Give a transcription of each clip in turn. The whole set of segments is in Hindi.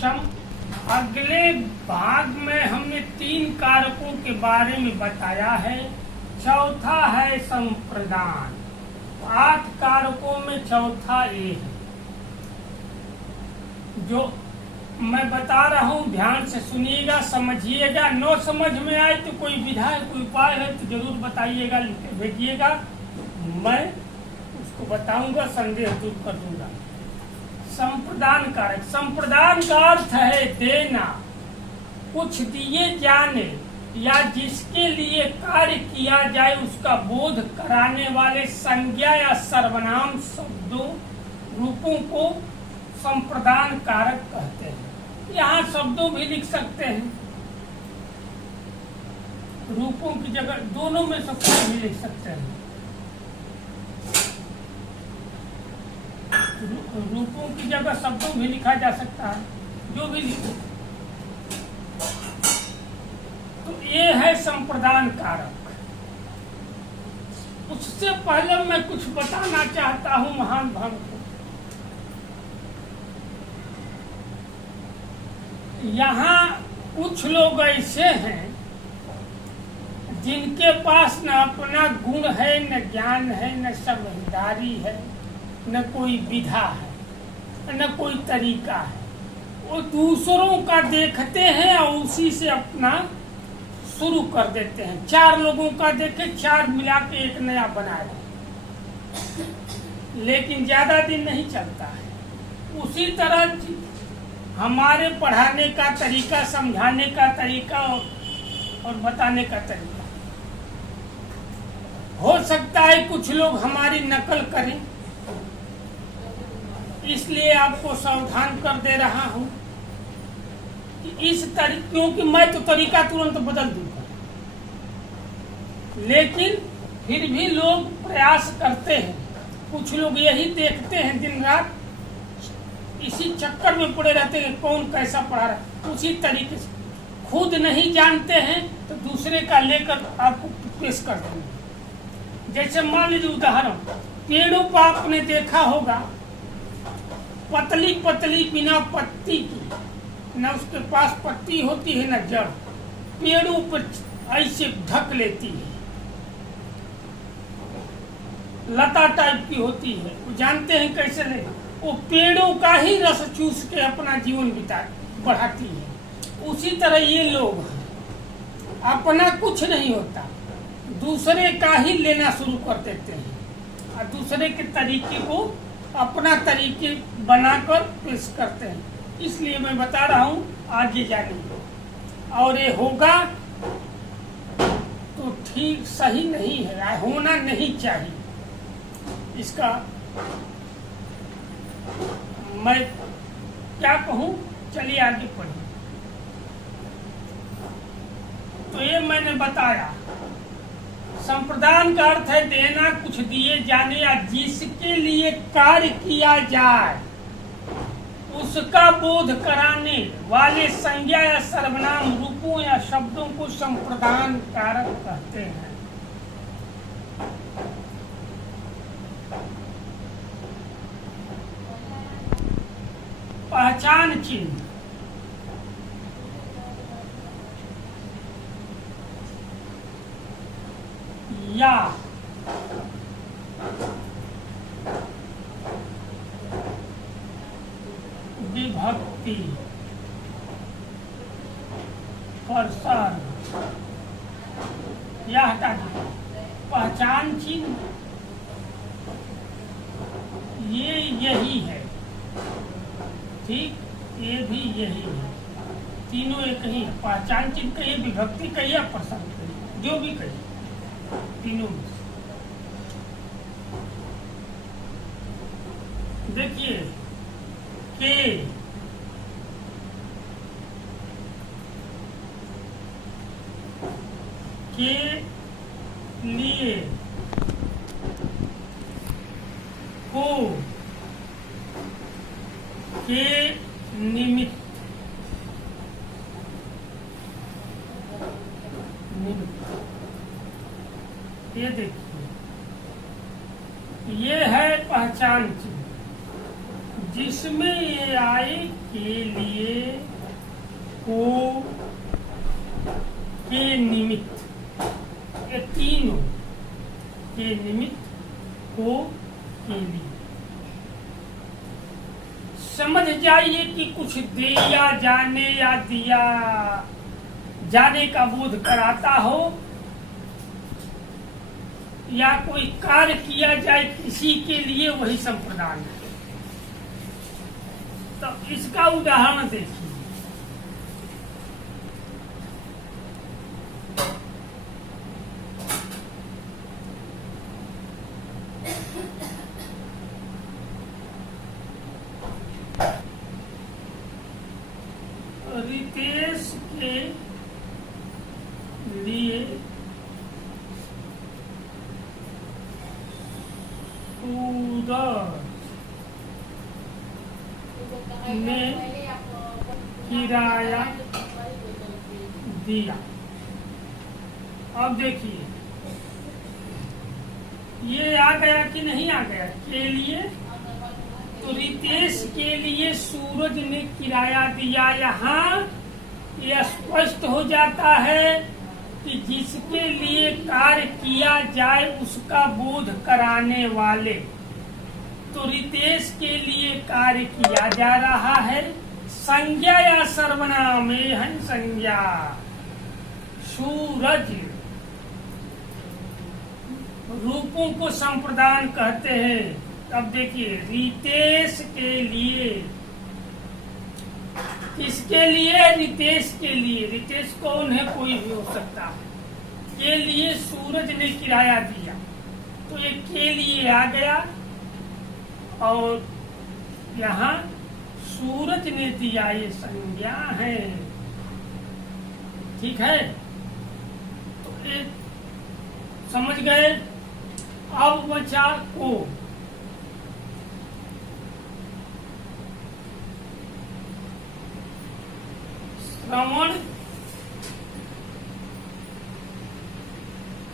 सम अगले भाग में हमने 3 कारकों के बारे में बताया है। चौथा है संप्रदान। 8 कारकों में चौथा ये है। जो मैं बता रहा हूँ ध्यान से सुनिएगा, समझिएगा। न समझ में आए तो कोई विधा है, कोई उपाय है तो जरूर बताइएगा, लिख के भेजिएगा, मैं उसको बताऊंगा, संदेह दूर कर दूंगा। संप्रदान कारक। संप्रदान का अर्थ है देना, कुछ दिए जाने या जिसके लिए कार्य किया जाए उसका बोध कराने वाले संज्ञा या सर्वनाम शब्दों रूपों को संप्रदान कारक कहते हैं। यहाँ शब्दों भी लिख सकते हैं, रूपों की जगह दोनों में से कोई भी लिख सकते हैं। रूपों की जगह शब्दों भी लिखा जा सकता है, जो भी लिखो। तो ये है संप्रदान कारक। उससे पहले मैं कुछ बताना चाहता हूं महान भाव को। यहाँ कुछ लोग ऐसे हैं जिनके पास न अपना गुण है, न ज्ञान है, न समझदारी है, न कोई विधा है, न कोई तरीका है। वो दूसरों का देखते हैं और उसी से अपना शुरू कर देते हैं। 4 लोगों का देखे, 4 मिला के एक नया बनाए, लेकिन ज्यादा दिन नहीं चलता है। उसी तरह हमारे पढ़ाने का तरीका, समझाने का तरीका और बताने का तरीका, हो सकता है कुछ लोग हमारी नकल करें, इसलिए आपको सावधान कर दे रहा हूं कि इस तरीके, क्योंकि मैं तो तरीका तुरंत बदल दूंगा, लेकिन फिर भी लोग प्रयास करते हैं। कुछ लोग यही देखते हैं, दिन रात इसी चक्कर में पड़े रहते हैं कौन कैसा पढ़ा रहा है। उसी तरीके से खुद नहीं जानते हैं तो दूसरे का लेकर आपको पेश कर देंगे। जैसे मान लीजिए उदाहरण, पेड़ों पर आपने देखा होगा पतली पतली बिना पत्ती की, न उसके पास पत्ती होती है न जड़, पेड़ों पर ऐसे ढक लेती है, लता टाइप की होती है। वो जानते हैं कैसे नहीं, वो पेड़ों का ही रस चूस के अपना जीवन बढ़ाती है। उसी तरह ये लोग हैं, अपना कुछ नहीं होता, दूसरे का ही लेना शुरू कर देते हैं और दूसरे के तरीके को अपना तरीके बनाकर पेश करते हैं। इसलिए मैं बता रहा हूँ आगे जाने, और ये होगा तो ठीक सही नहीं है, होना नहीं चाहिए। इसका मैं क्या कहूँ, चलिए आगे पढ़िए। तो ये मैंने बताया, संप्रदान का अर्थ है देना, कुछ दिए जाने या जिसके लिए कार्य किया जाए उसका बोध कराने वाले संज्ञा या सर्वनाम रूपों या शब्दों को संप्रदान कारक कहते हैं। पहचान चिन्ह। या विभक्ति, प्रसर्ग, या हटा दीजिए। पहचान चिन्ह ये यही है, ठीक, ये भी यही है, तीनों एक ही है। पहचान चिन्ह कहिए, विभक्ति कहिए, प्रसंग कहिए, जो भी कहिए, तीनों में। देखिए के लिए, को, के निमित्त, ये देखिए, ये है पहचान चिन्ह। जिसमें ये आए के लिए को के निमित्त, ये तीनों के निमित्त को के लिए। समझ जाइए कि कुछ दिया जाने या दिया जाने का बोध कराता हो, या कोई कार्य किया जाए किसी के लिए, वही संप्रदान है। तो इसका उदाहरण देखिए। रितेश के लिए सूरज ने किराया दिया। अब देखिए ये आ गया कि नहीं आ गया के लिए। तो रितेश के लिए सूरज ने किराया दिया। यहाँ यह स्पष्ट हो जाता है कि जिसके लिए कार्य किया जाए उसका बोध कराने वाले। तो रितेश के लिए कार्य किया जा रहा है। संज्ञा या सर्वनाम है संज्ञा। सूरज रूपों को संप्रदान कहते हैं। अब देखिए रितेश के लिए, किसके लिए? रितेश के लिए। रितेश कौन है? कोई भी हो सकता है। के लिए सूरज ने किराया दिया, तो ये के लिए आ गया। और यहाँ सूरज ने दिया, ये संज्ञा है। ठीक है, तो ये समझ गए। अब बचा को। श्रवण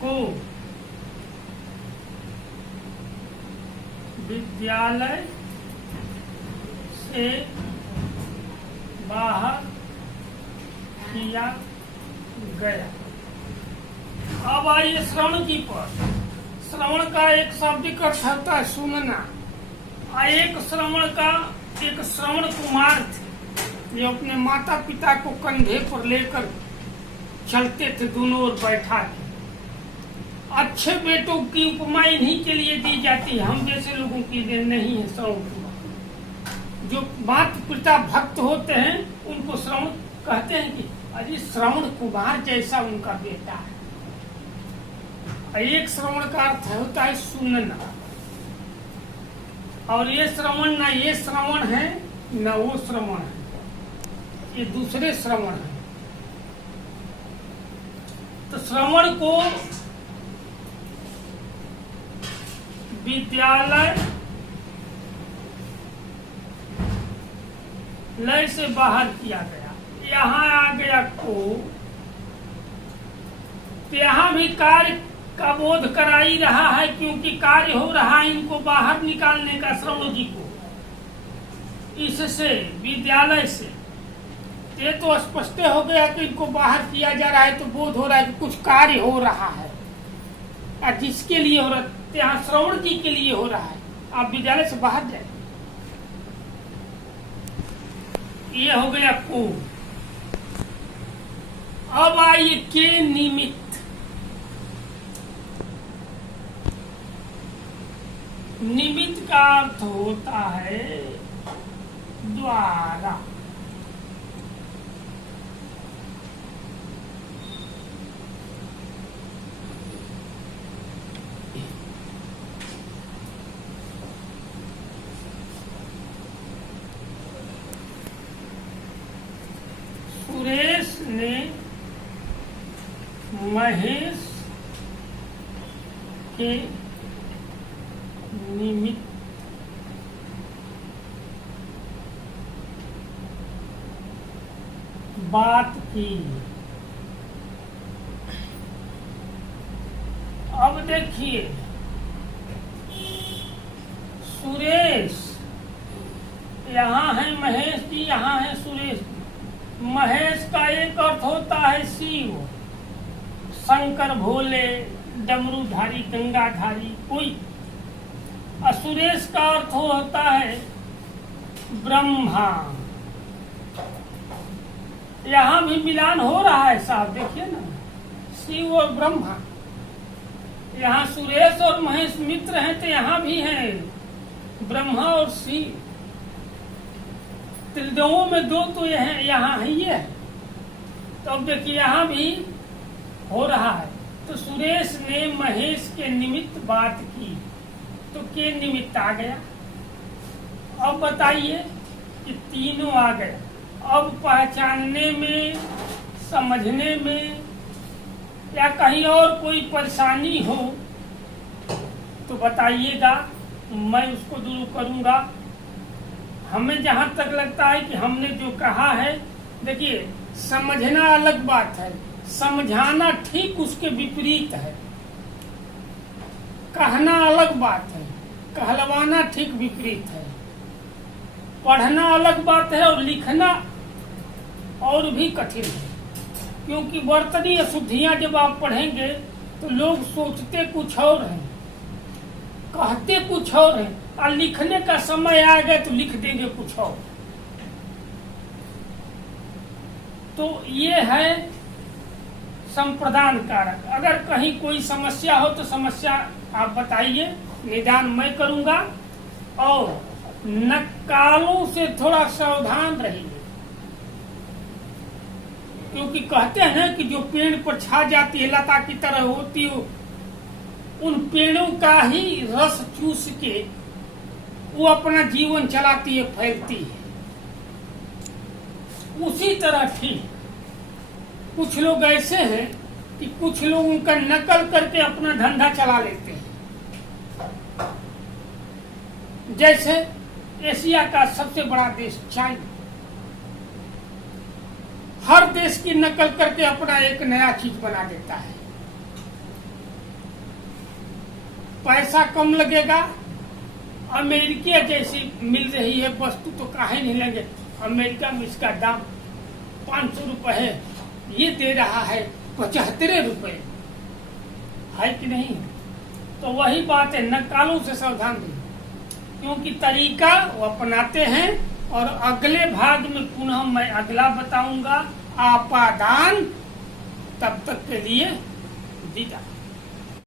को विद्यालय से बाहर किया गया। अब आइए श्रवण की पर। श्रवण का एक शाब्दिक अर्थ होता है सुनना। एक श्रवण का एक श्रवण कुमार थे, ये अपने माता पिता को कंधे पर लेकर चलते थे, दोनों ओर बैठा के। अच्छे बेटों की उपमा इन्हीं के लिए दी जाती है, हम जैसे लोगों के लिए नहीं है। श्रवण कुमार जो माता पिता भक्त होते हैं उनको श्रवण कहते हैं कि अजी श्रवण कुमार जैसा उनका बेटा है। एक श्रवण का अर्थ होता है सुनना, और ये श्रवण ना ये श्रवण है न वो श्रवण है, ये दूसरे श्रवण है। तो श्रवण को विद्यालय लय से बाहर किया गया। यहाँ आ गया को, तो यहाँ भी कार्य का बोध करा ही रहा है, क्योंकि कार्य हो रहा है इनको बाहर निकालने का, श्रवण जी को, इससे विद्यालय से। ये तो स्पष्ट हो गया कि इनको बाहर किया जा रहा है, तो बोध हो रहा है कि कुछ कार्य हो रहा है। और जिसके लिए हो रहा है, यहाँ श्रवण जी के लिए हो रहा है, आप विद्यालय से बाहर जाए। ये हो गया को। अब आइए के निमित्त। निमित्त का अर्थ होता है द्वारा। सुरेश ने महेश के निमित्त बात की। अब देखिए सुरेश यहाँ है महेश जी, यहाँ है सुरेश जी। महेश का एक अर्थ होता है शिव, शंकर भोले, डमरूधारी, गंगाधारी कोई। और सुरेश का अर्थ होता है ब्रह्मा। यहाँ भी मिलान हो रहा है साहब, देखिए ना, शिव और ब्रह्मा। यहाँ सुरेश और महेश मित्र हैं, तो यहाँ भी हैं ब्रह्मा और शिव। त्रिदेवों में दो तो यहाँ है ये है। तो अब देखिए यहाँ भी हो रहा है। तो सुरेश ने महेश के निमित्त बात की, तो के निमित्त आ गया। अब बताइए कि तीनों आ गए। अब पहचानने में, समझने में या कहीं और कोई परेशानी हो तो बताइएगा, मैं उसको दूर करूंगा। हमें जहां तक लगता है कि हमने जो कहा है, देखिए समझना अलग बात है, समझाना ठीक उसके विपरीत है। कहना अलग बात है, कहलवाना ठीक विपरीत है। पढ़ना अलग बात है और लिखना और भी कठिन है, क्योंकि वर्तनी अशुद्धियां जब आप पढ़ेंगे तो लोग सोचते कुछ और हैं, कहते कुछ और हैं, और लिखने का समय आएगा तो लिख देंगे कुछ और। तो ये है संप्रदान कारक। अगर कहीं कोई समस्या हो तो समस्या आप बताइए, निदान मैं करूंगा। और नक्कालों से थोड़ा सावधान रहिए, क्योंकि कहते हैं कि जो पेड़ पर छा जाती है, लता की तरह होती हो, उन पेड़ों का ही रस चूस के वो अपना जीवन चलाती है, फैलती है। उसी तरह ठीक कुछ लोग ऐसे हैं कि कुछ लोग उनका नकल करके अपना धंधा चला लेते हैं। जैसे एशिया का सबसे बड़ा देश चाइना, हर देश की नकल करके अपना एक नया चीज बना देता है। पैसा कम लगेगा, अमेरिका जैसी मिल रही है वस्तु तो काहे नहीं लेंगे। अमेरिका में इसका दाम 500 रुपए है, ये दे रहा है 75 रुपए, है कि नहीं। तो वही बात है, नकालों से सावधान रहिए, क्योंकि तरीका वो अपनाते हैं। और अगले भाग में पुनः मैं अगला बताऊंगा। आपादान, तब तक के लिए विदा।